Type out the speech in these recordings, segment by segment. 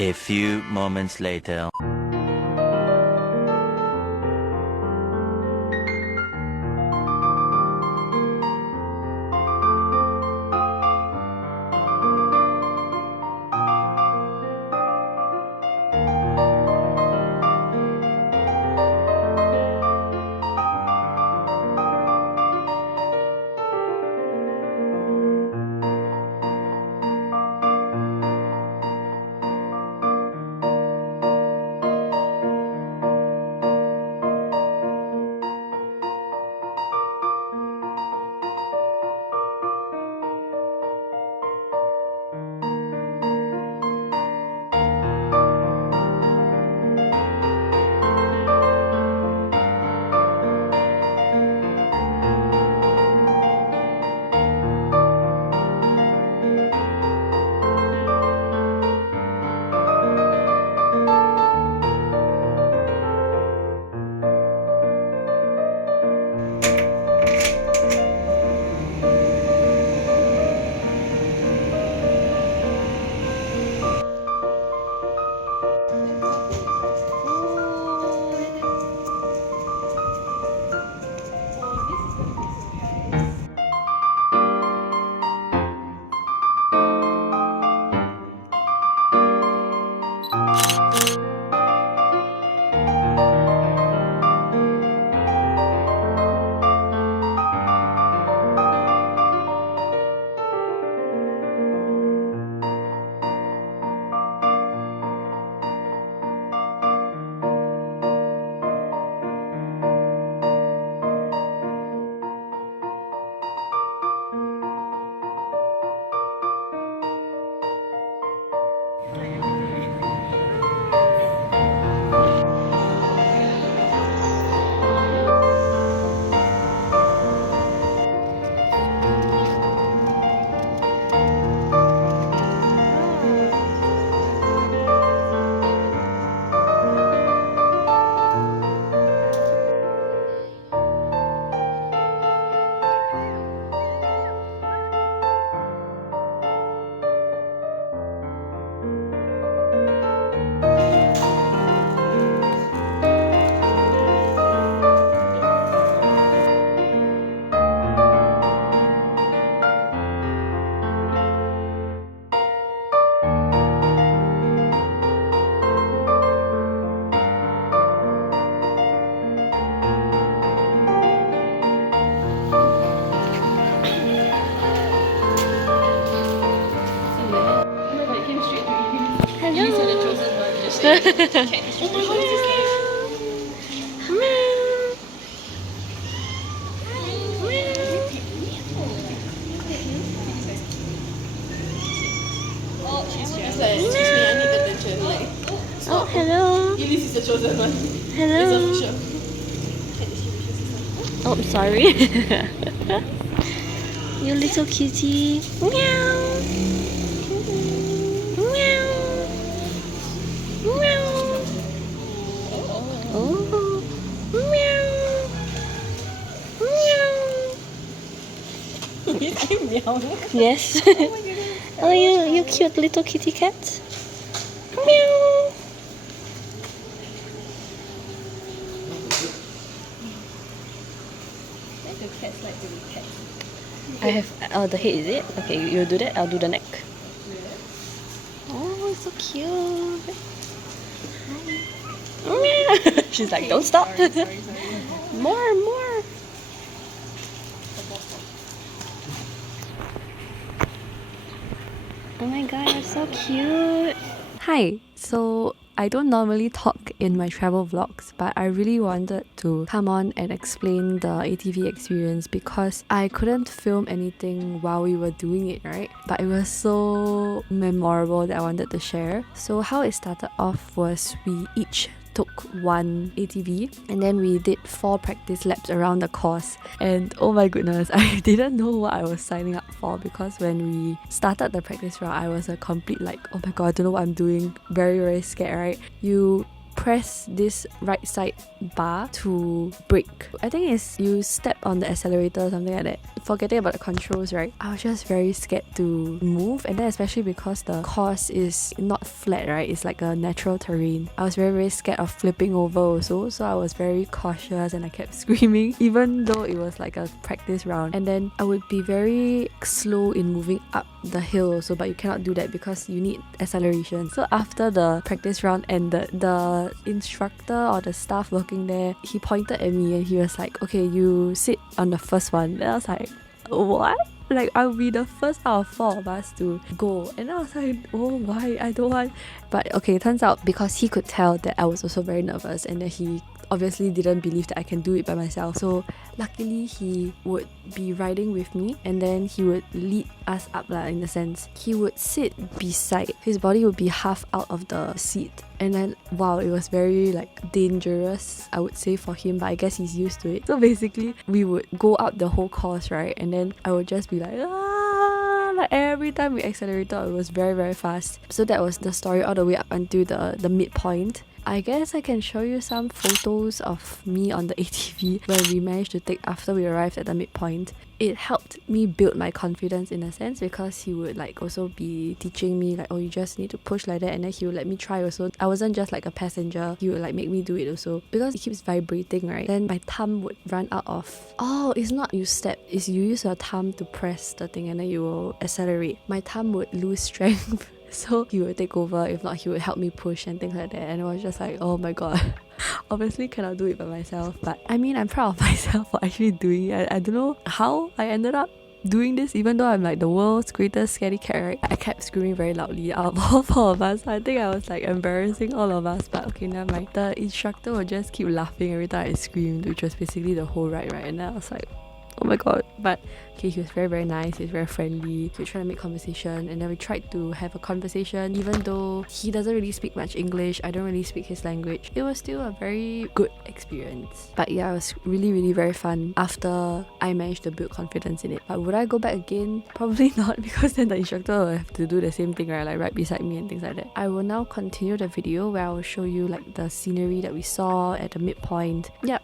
A few moments later. Oh, hello. This is the chosen one. Hello. It's official. Oh, I'm sorry. You little kitty. Meow. Meow. Meow. Oh. Meow. Meow. Yes. Oh, you cute little kitty cat. Meow. The cats like to be pet. I have the head, is it? Okay, you do that. I'll do the neck. Oh, so cute. Hi. She's like, don't stop. Sorry. More. Oh my god, you're so cute. Hi. So I don't normally talk in my travel vlogs, but I really wanted to come on and explain the ATV experience because I couldn't film anything while we were doing it, right? But it was so memorable that I wanted to share. So how it started off was we each took one ATV and then we did 4 practice laps around the course, and oh my goodness, I didn't know what I was signing up for because when we started the practice round I was a complete like, oh my god, I don't know what I'm doing, very scared, right? You press this right side bar to brake. I think it's you step on the accelerator or something like that. Forgetting about the controls, right? I was just very scared to move, and then especially because the course is not flat, right? It's like a natural terrain. I was very scared of flipping over also, so I was very cautious and I kept screaming even though it was like a practice round. And then I would be very slow in moving up the hill also, but you cannot do that because you need acceleration. So after the practice round ended, the instructor or the staff working there, he pointed at me and he was like, okay, you sit on the first one. And I was like, what? Like, I'll be the first out of 4 of us to go. And I was like, oh, why? I don't want. But okay, it turns out because he could tell that I was also very nervous and that he obviously didn't believe that I can do it by myself. So luckily he would be riding with me and then he would lead us up in the sense. He would sit beside, his body would be half out of the seat. And then wow, it was very like dangerous, I would say, for him, but I guess he's used to it. So basically we would go up the whole course, right? And then I would just be like, like every time we accelerated it was very fast. So that was the story all the way up until the midpoint. I guess I can show you some photos of me on the ATV when we managed to take after we arrived at the midpoint. It helped me build my confidence in a sense because he would like also be teaching me like, oh, you just need to push like that, and then he would let me try also. I wasn't just like a passenger, he would like make me do it also because it keeps vibrating, right? Then my thumb would run out of, oh, it's not you step, it's you use your thumb to press the thing and then you will accelerate. My thumb would lose strength. So he would take over, if not he would help me push and things like that, and it was just like, oh my god. Obviously cannot do it by myself, but I mean, I'm proud of myself for actually doing it. I don't know how I ended up doing this, even though I'm like the world's greatest scaredy cat, right? I kept screaming very loudly out of all 4 of us. I think I was like embarrassing all of us, but okay, never mind. The instructor would just keep laughing every time I screamed, which was basically the whole ride, right? And then I was like, oh my god. But okay, he was very nice, he was very friendly, he was trying to make conversation, and then we tried to have a conversation even though he doesn't really speak much English, I don't really speak his language. It was still a very good experience. But yeah, it was really very fun after I managed to build confidence in it. But would I go back again? Probably not, because then the instructor will have to do the same thing, right? Like right beside me and things like that. I will now continue the video where I will show you like the scenery that we saw at the midpoint. Yep.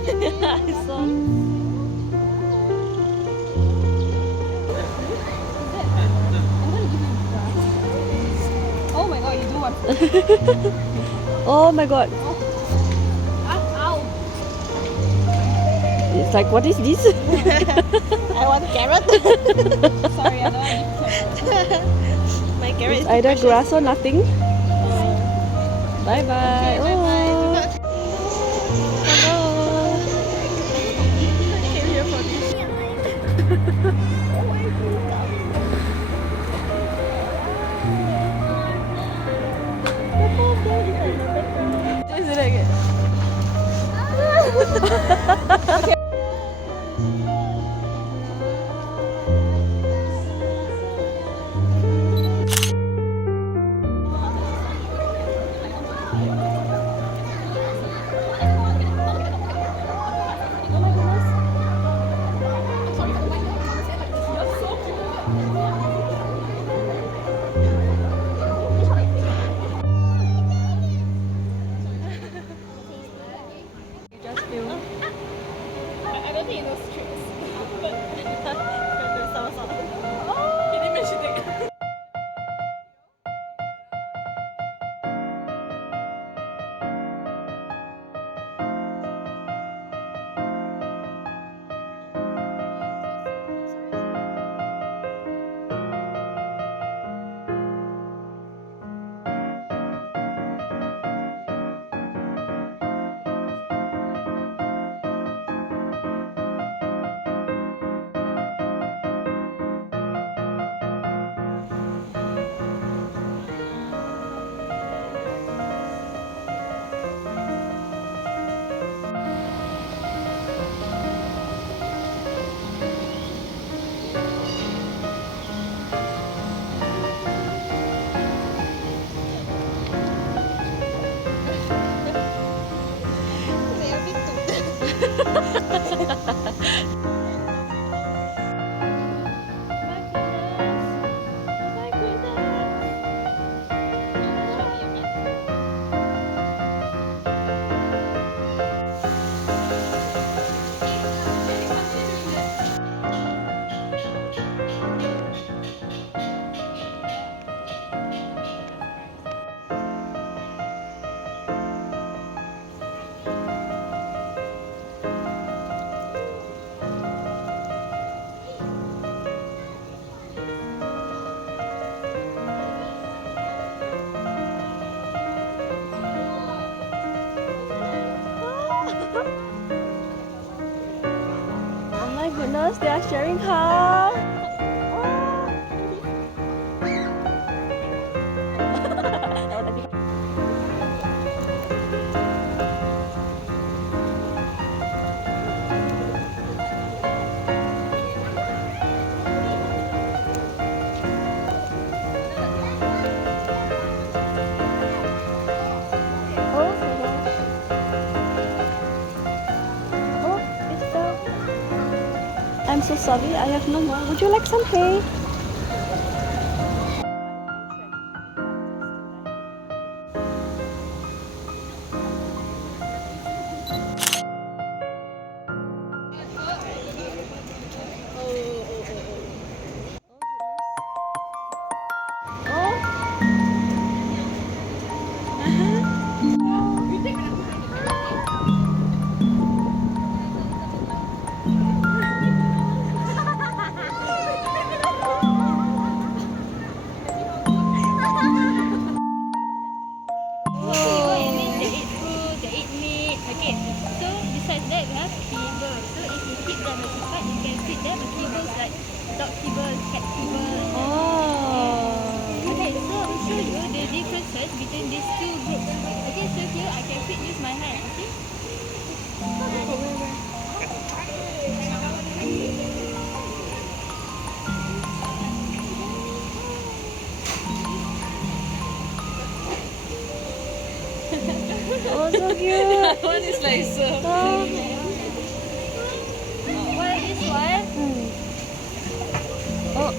I saw. Oh my god, you do want Oh my god. Ow! It's like, what is this? I want carrot. Sorry, I don't want to give carrot. My carrot It's is either precious. grass or nothing. Bye bye. Okay, bye-bye. Hello. I came here for this. Is it again? Just feel. I don't think it knows tricks. Can you mention it? Oh my goodness, they are sharing car. I'm so sorry, I have no more. Would you like some hay? Okay, so besides that we have kibble. So if you keep them aside, you can feed them kibbles like dog kibble, cat kibble. Oh. Okay, so I'll show you the differences between these two groups. Okay, so here I can feed use my hand. Okay. Oh, so cute. One is like so. Oh. What is this one? Oh.